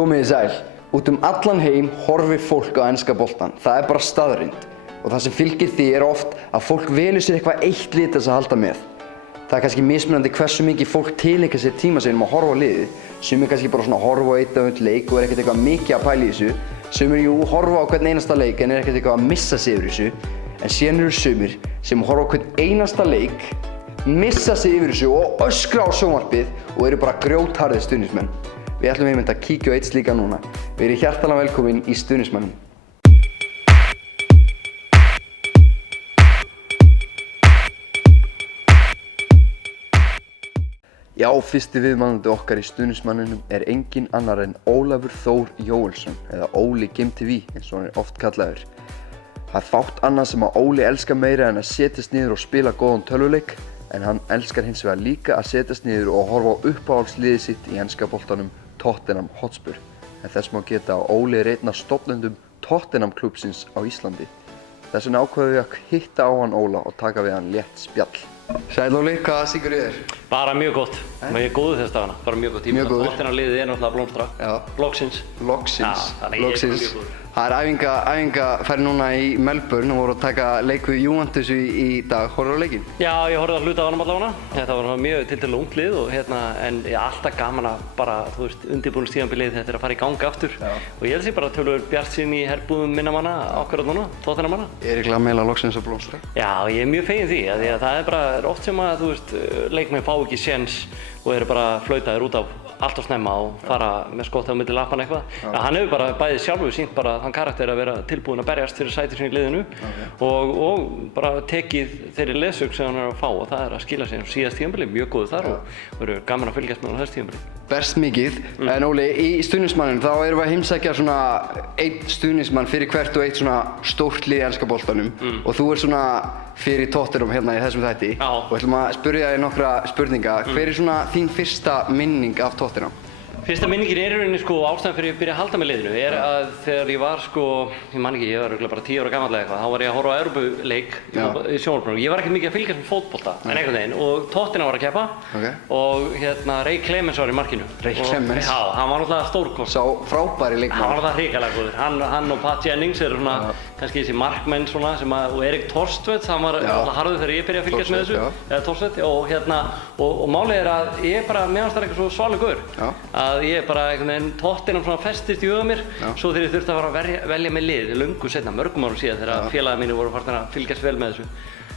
Komið þið sæl. Út allan heim horfir fólk á enska boltann. Það bara staðreynd. Og það sem fylgir því oft að fólk velur sér eitthvað eitt lið til að halda með. Það kannski mismunandi hversu mikið fólk tileinkar sér tíma sinum að horfa á liðið. Sumir kannski bara svona horfa á einn og einn leik og ekkert eitthvað mikið að pæla í þessu. Sumir horfa á hvern einasta leik en ekkert eitthvað að missa sig yfir þessu. En síðan eru sumir sem horfa á hvern einasta leik, missa sig yfir þessu og öskra á sjónvarpið og eru bara grjótharðir stuðningsmenn. Við ætlum einmitt að kíkja á eitt slíka núna. Við erum hjartanlega velkomin í Stuðningsmanninn. Já, fyrsti viðmælandi okkar í Stuðningsmanninum er engin annar en Ólafur Þór Jóelsson, eða Óli GimTV eins og hann er oft kallaður. Það fátt annað sem að Óli elskar meira en að setjast niður og spila góðan tölvuleik, en hann elskar hins vegar líka að setjast niður og horfa á uppáhaldsliðið sitt í enska boltanum Tottenham Hotspur. En þess má geta að Óli er einn af stofnendum Tottenham klúbbsins á Íslandi. Þess vegna ákváðum við að hitta á hann Óla og taka við hann létt spjall. Sæll Óli, hvað syngur í þér? Bara mjög gott. Ég er góður þess dagana, bara mjög gott. Mjög góður. Tottenham liðið náttúrulega að blómstra. Já. Loksins. Loksins. Já, þannig ég er mjög góður. Það er æfingaferð núna í Melbourne og voru að taka leik við Juventus í dag. Horfðirðu á leikinn? Já, ég horfði að hluta á honum allavega. Þetta var mjög tiltölulega ungt lið og en ég er alltaf gaman að bara, þú veist, undirbúningstímabilið þetta er að fara í gang aftur. Já. Og ég held sér bara töluvert bjartsýn í herbúðum minna manna akkurat núna, Tottenham manna. Eirík meila loksins að blómstra? Já, ég er mjög feginn því að það er bara oft sem að, þú veist, leikmenn fá ekki séns og eru bara flautaðir út af allt of snemma og fara með skottið á milli lappanna eitthvað. Ja, hann hefur bara bæði sjálfur sýnt bara þann karakter að vera tilbúinn að berjast fyrir sæti sínu í liðinu og bara tekið þeirri leiðsögn sem hann er að fá og það er að skila sig á síðast tímabili, mjög góður þar og verður gaman að fylgjast með á þessu tímabili. Berst mikið, en Óli, í Stuðningsmanninum þá erum við að heimsækja svona einn stuðningsmann fyrir hvert og eitt svona stórt lið í enska boltanum og þú ert svona fyrir Tottenham hérna í þessum þætti og við ætlum að spyrja þig nokkra spurninga. Hver er svona þín fyrsta minning af Tottenham? Fyrsta minningin er í rauninni ástæðan fyrir að byrja að halda með liðinu er að þegar ég var ég man ekki, ég var örugglega bara 10 ára gamall eða eitthvað, þá var ég að horfa á Evrópuleik í sjónvarpinu. Ég var ekki mikið að fylgjast með fótbolta en einhvern veginn og Tottenham var að keppa og Ray Clemens var í markinu. Ray Clemens? Já, hann var náttúrulega stórkostlegur. Sá frábæri leikmaður. Hann var náttúrulega hrikalega góður. Hann og Pat Jennings eru svona kannski þessi markmenn svona og Erik Thorstvedt, hann var náttúrulega harður þegar ég byrjaði að fylgjast með þessu, eða Thorstvedt og málið er að ég bara meðan það eitthvað svo svalur gaur að ég bara einhvern veginn Tottenham svona festist í huga mér svo þegar ég þurfti að fara að velja með lið löngu seinna, mörgum árum síðan þegar félagar mínir voru farin að fylgjast vel með þessu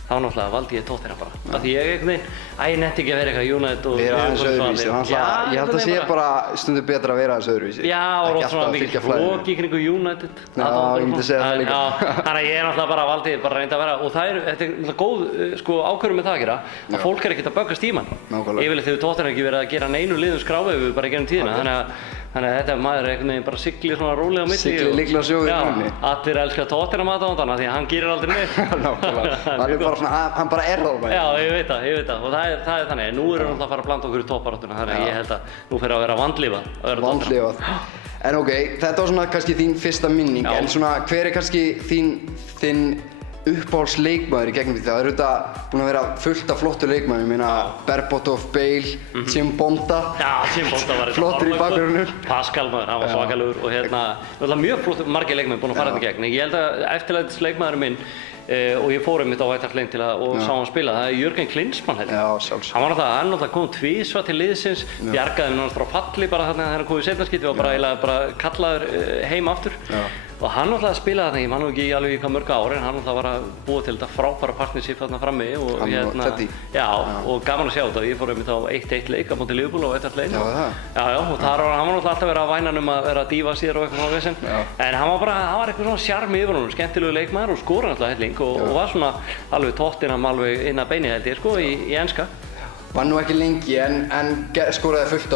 þá náttúrulega valdi ég Tottenham bara af því ég einhvern veginn, ég nennti ekki að vera eitthvað United og vera aðeins öðruvísi, ég held að sé bara stundum betra að vera aðeins öðruvísi já, og svona mikið flók í kringu United já, ég myndi segja það líka þannig að ég náttúrulega bara valdi bara reynda að vera og þetta er náttúrulega góð ákvörðun með það að gera að fólk er ekkert að böggast í mann yfirleitt hefur Tottenham ekki verið að gera neinu liðum skráfu bara í gegnum tíðina þannig að þetta maður er einhvern veginn bara siglir svona rólega á milli siglir líklega á sjóðu í rauninni allir elska Tottenham aðdáðandana því að hann gerir aldrei neitt hann er bara svona, hann bara er það já, ég veit það og það er þannig nú erum við náttúrulega að fara að blanda okkur í toppbaráttuna þannig að ég held að nú fer að vera vandlífað en ok, þetta var svona kannski þín fyrsta minning en svona hver er kannski þinn uppáhaldsleikmaður í gegnum því það er auðvitað búin að vera fullt af flottu leikmaður, ég meina Berbatov, Bale, Jim Bonda flottur í bakgrunum Pascal maður, hann var svakalegur og náttúrulega mjög flott margir leikmenn búin að fara þetta í gegn ég held að eftirlætis leikmaðurinn minn og ég fór einmitt á White Hart Lane og sá hann spila, það er Jürgen Klinsmann hann var náttúrulega kom tvísvar til liðsins bjargaði hann náttúrulega frá falli bara þarna þegar hann kom í seinnaskipti og bara kallaður heim aftur og hann náttúrulega spilaði þarna, ég man nú ekki alveg í hvað mörg ár en hann náttúrulega var að búa til þetta frábæra partnership þarna frammi og og gaman að sjá þetta, ég fór einmitt á 1-1 leik á móti Liverpool á White Hart Lane og þar var hann náttúrulega alltaf verið að væna um að vera að dífa sér og eitthvað vesen en hann var eitthvað svona sjarmi yfir honum, skemmtilegu leikmaður og skoraði náttúrulega helling og var svona alveg Tottenham alveg inn að beini held ég í enska var nú ekki lengi en skoraði fullt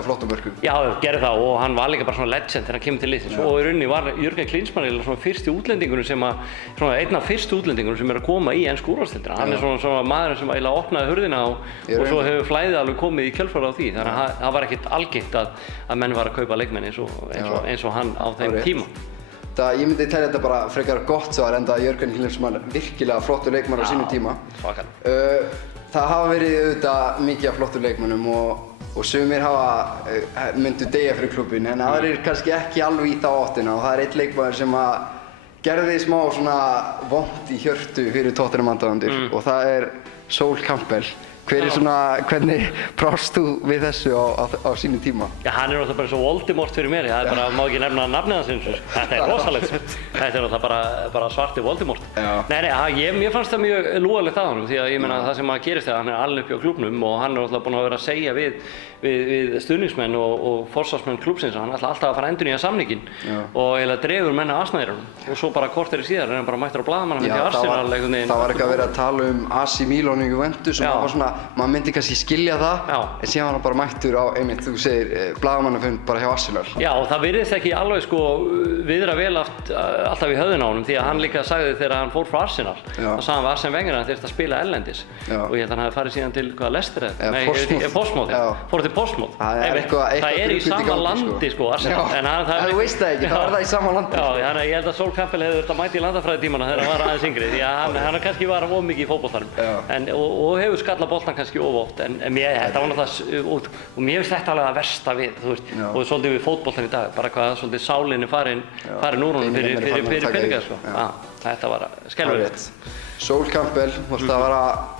af flottum mörkum já, gerði það og hann var líka bara svona legend þegar hann kemur til liðsins og í rauninni var Jürgen Klinsmann svona fyrsti útlendingurinn sem einn af fyrstu útlendingurinn sem er að koma í ensku úrvalsdeildina hann er svona maðurinn sem eiginlega opnaði hurðina og svo hefur flæðið alveg komið í kjölfarið á því þannig að það var ekkert algengt að menn var að kaupa leikmenn eins og hann á þeim tíma Ég myndi telja þetta bara frekar gott svar enda Jürgen Klinsmann virkilega flottur leikmaður á sínum tíma. Það hafa verið auðvitað mikið af flottur leikmönnum og og sumir myndu deyja fyrir klúbbinn en aðrir kannski ekki alveg í þá áttina og það er einn leikmaður sem gerði smá svona vont í hjörtu fyrir Tottenham aðdáendur og það er Sol Campbell. Hvernig brást þú við þessu á sínum tíma? Já, hann er náttúrulega bara svo Voldemort fyrir mér, það er bara, má ekki nefna nafnið hans, þetta er rosalegt, þetta er náttúrulega bara svarti Voldemort. Mér fannst það mjög lúalegt að honum því að ég meina það sem gerist þegar hann er alinn uppi á klúbbnum og hann er náttúrulega búinn að vera að segja við stuðningsmenn og forsvarsmenn klúbbsins að hann ætla alltaf að fara að endurnýja samninginn og eiginlega dregur menn af asnaðirunum og svo bara korteri síðar er hann bara mættur á blaðamannafundi hjá Arsenal einhvern veginn. Það var eitthvað verið að tala AC Milan og Juventus og maður myndi kannski skilja það en síðan var hann bara mættur á þú segir blaðamannafund bara hjá Arsenal. Já og það virðist ekki alveg viðra vel alltaf í höfðinu á honum því að hann líka sagði þegar hann fór frá Arsenal þá sagði hann við Arsene Wenger að hann þyrfti að spila erlendis og ég held að hann hafi farið síðan til Leicester til Portsmouth. Það er í sama landi Arsenal. Þú veist það ekki, það var það í sama landi. Já, ég held að Sol Campbell hefði þurft að mæta í landafræðitímana þegar hann var aðeins yngri því að hann kannski var of mikið í fótboltanum og hefur skallað boltan kannski of oft en þetta var náttúrulega og mér finnst þetta alveg að versta við og svolítið við fótboltan í dag bara hvað svolítið sálinni farin úr honum fyrir peninga þetta var skelfilegt. Sol Campbell, þú veist að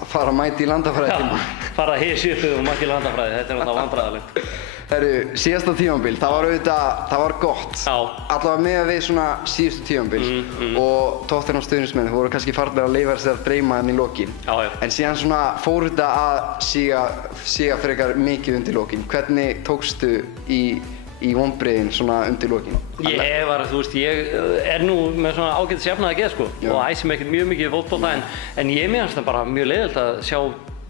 fara að mæta í landafræðitíma. Fara að hysja upp og mæta í landafræði, þetta er náttúrulega vandræðalegt. Síðasta tímabil, það var gott. Allavega með við svona síðustu tímabil og Tottenham stuðningsmenn voru kannski farnir að leyfa sér að dreyma í lokin. En síðan svona fór þetta að síga frekar mikið undir lokin. Hvernig tókstu í vonbrigðin svona undir lokin? Ég er nú með svona ágætis jafnað að geða og æsi mig ekkert mjög mikið í fótbolta en ég mér finnst það bara mjög leiðilegt að sjá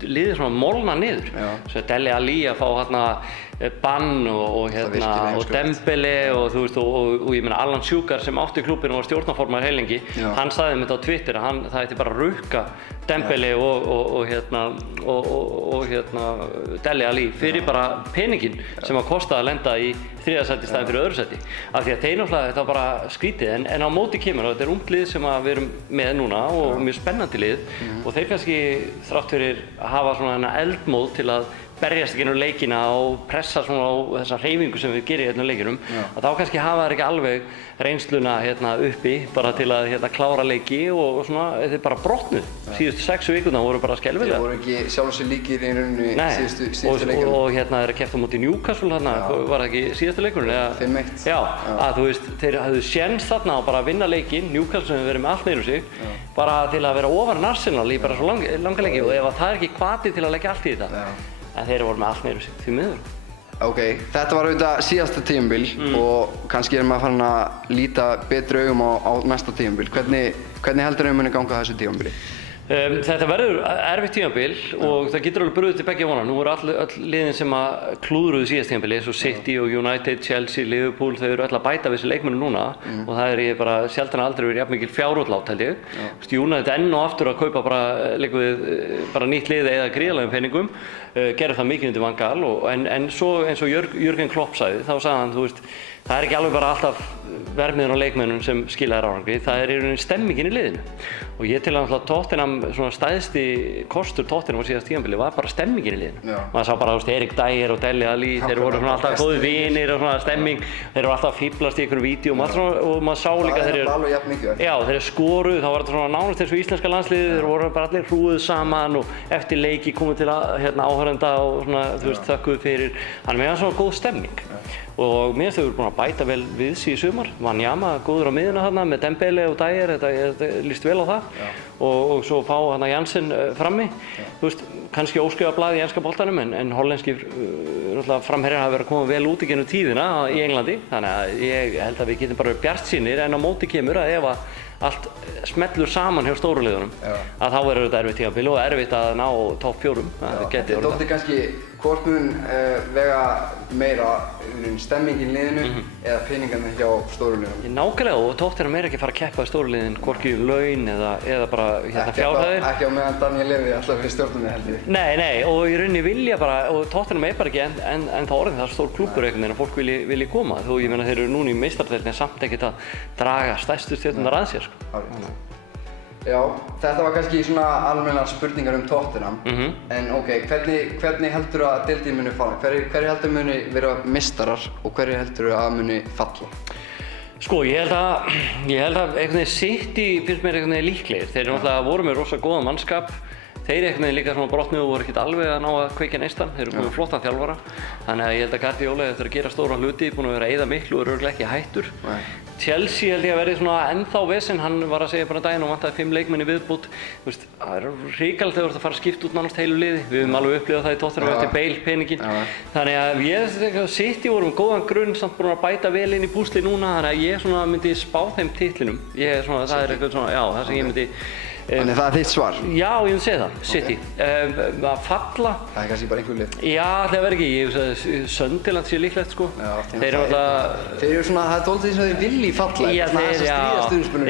liðið svona molna niður. Svo Dele Alli að fá hérna Bann og Dembele og ég meina Alan Sugar sem átti klúbbinn og var stjórnarformaður heilengi hann sagði mér þetta á Twitter að það ætti bara að rukka Dembele og Dele Alli fyrir bara peninginn sem að kosta að lenda í þriðja sæti í staðinn fyrir öðru sæti af því að þeir náttúrulega þetta var bara skrítið en á móti kemur og þetta er ungt lið sem við erum með núna og mjög spennandi lið og þeir kannski þrátt fyrir að hafa svona eldmóð til að berjast ekki inn á leikina og pressa svona á þessa hreyfingu sem við gerum hérna á leikinum og þá kannski hafa þær ekki alveg reynsluna uppi bara til að klára leiki og svona þeir bara brotnuð síðustu 6 vikurnar voru bara skelfilegar. Þeir voru ekki sjálf sér líkir í rauninni síðustu leikunum. Og þeir kepptu á móti Newcastle þarna, var það ekki síðasta leikurinn? 5-1. Já, að þú veist, þeir hafðu séns þarna að bara vinna leikinn, Newcastle sem hefur verið með allt niður sig, bara til að vera ofar en Arsenal í bara svo langa leiki og ef það er ekki hvati til að leggja allt í þetta. En þeir voru með allt niður sig, því miður. Ok, þetta var auðvitað síðasta tímabil og kannski maður farin að líta betri augum á næsta tímabil. Hvernig heldur muni ganga þessu tímabili? Þetta verður erfitt tímabil og það getur alveg brugðið til beggja vona. Nú voru öll liðin sem klúðruðu síðast tímabili, eins og City og United, Chelsea, Liverpool, þau eru öll að bæta við þessi leikmennu núna og það er bara sjaldan aldrei verið jafn mikil fjárútlát held ég. United enn og aftur að kaupa bara nýtt lið eða gríðarlegum peningum, gerði það mikið undir Van Gaal en svo eins og Jürgen Klopp sagði, þá sagði hann, þú veist, það er ekki alveg bara alltaf verðmiðin á leikmennum sem skila þér árangri, það er í rauninni stemmingin í liðinu. Og ég til að Tottenham, svona stæðsti kostur Tottenham á síðast tímabili var bara stemmingin í liðinu. Maður sá bara, þú veist, Erik Dyer og Dele Alli, þeir voru svona alltaf góðir vinir og svona stemming, þeir voru alltaf að fíblast í einhverjum vídeóm og maður sá líka þeir skoruð, þá var þetta svona nánast eins og íslenska landsliðið, þeir voru bara allir hrúið saman og eftir leiki komið til áhorfenda og svona, þú veist, þökkuðu fyrir, hann með svona góð stemming. Og mér finnst þau búin að bæta vel við sig í sumar. Wanyama góður á miðjuna þarna með Dembele og Dyer, þetta líst vel á það. Og svo fá Jansen frammi. Þú veist, kannski óskrifa blað í enska boltanum en hollenskir framherjar hafa verið að koma vel út í gennum tíðina í Englandi. Þannig að ég held að við getum bara bjartsýnir en á móti kemur að ef allt smellur saman hjá stóru liðunum að þá verður þetta erfitt tímabil og erfitt að ná topp 4. Þetta þótti kannski hvort mun vega meira stemmingin í liðinu eða peningarnir hjá stóru liðunum? Nákvæmlega og Tottenham er ekki að fara að keppa í stóru liðin hvorki laun eða bara fjárhæðir. Ekki á meðan Daniel Levy alltaf fyrir stjórnunni held ég. Nei og í rauninni vilja bara og Tottenham er bara ekki en það orðin það stór klúbbur einhvern veginn og fólk vilji koma þó ég meina þeir eru núna í meistaradeildinni samt ekkert að draga stærstu stjörnurnar að sér. Já, þetta var kannski svona almennar spurningar Tottenham. En ok, hvernig heldurðu að deildin muni fara? Hverjir heldurðu muni vera meistarar og hverjir heldurðu að muni falla? Sko, ég held að einhvern veginn City finnst mér einhvern veginn líklegir. Þeir náttúrulega voru með rosa góðan mannskap. Þeir einhvern veginn líka svona brotnuðu og voru ekkert alveg að ná að kveikja neistan. Þeir eru búin flottan þjálfara. Þannig að ég held að Guardiola eftir að gera stóra hluti, búin að vera að eyða miklu og er örugglega ekki hættur. Chelsea held ég að verði svona ennþá vesen. Hann var að segja bara daginn og vantaði 5 leikmenn í viðbót. Þú veist, það er hrikalegt þegar þú ert að fara að skipta út nánast heilu liði. Við höfum alveg upplifað það í Tottenham eftir Bale peninginn. Þannig að ég City voru með góðan grunn, samt búin að bæta vel inn í púsli núna. Þannig að ég svona myndi spá þeim titlinum. Það er eitthvað svona, já, það sem ég myndi. Þannig það er þitt svar? Já, ég myndi segja það, City. Að falla... Það er kannski bara einhver lið. Já, það verður ekki. Ég hugsa að Sunderland sé líklegt, sko. Já, þeir eru alltaf... Þeir eru svona, það er dálítið eins og þeir vilji falla. Já,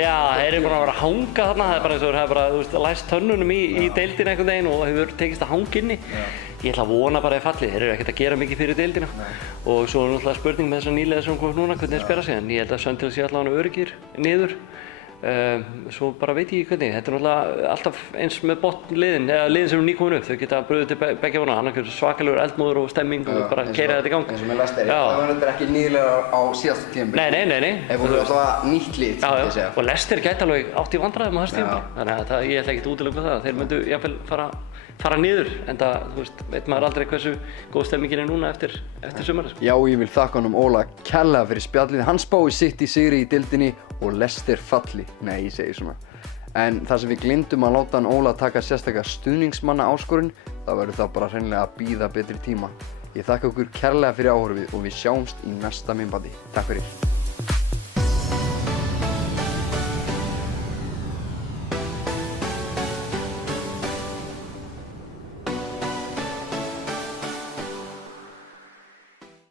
Já, þeir eru bara að vera að hanga þarna. Það er bara eins og þeir hafa bara, þú veist, læst tönnunum í deildina einhvern veginn og hefur tekist að hanga inni. Ég ætla að vona bara að þeir falli. Þeir eru ekkert að gera mikið fyrir deildina. Og svo er náttúrulega spurning með þessar nýliða sem komið núna, hvernig þeir spera sig. En ég held að Sunderland sé allavega öruggir niður. Svo bara veit ég ekki hvernig, þetta er náttúrulega alltaf eins með botnliðin, eða liðin sem eru nýkomin upp, þau geta brugðið til beggja vona, annarkjör svakalegur eldmóður og stemming og bara keyra þetta í gang. Eins og með Leicester, það var þetta ekki nýlega á síðasta tímabili. Nei. Ef voru alltaf nýtt lið, sem ég segja. Og Leicester gæti alveg átt í vandræðum á þessu tímabili, þannig að ég ætla ekki að útiloka það, þeir myndu jafnvel fara niður, en það, þú veist, veit maður aldrei hversu góð stemmingin er núna eftir sumarið. Já, ég vil þakka honum Óla kærlega fyrir spjallið. Hann spái City sigri í deildinni og Leicester falli. Nei, ég segi svona. En það sem við gleymdum að láta hann Óla taka sérstaklega stuðningsmanna áskorun, það verður það bara hreinlega að bíða betri tíma. Ég þakka okkur kærlega fyrir áhorfið og við sjáumst í næsta myndbandi. Takk fyrir.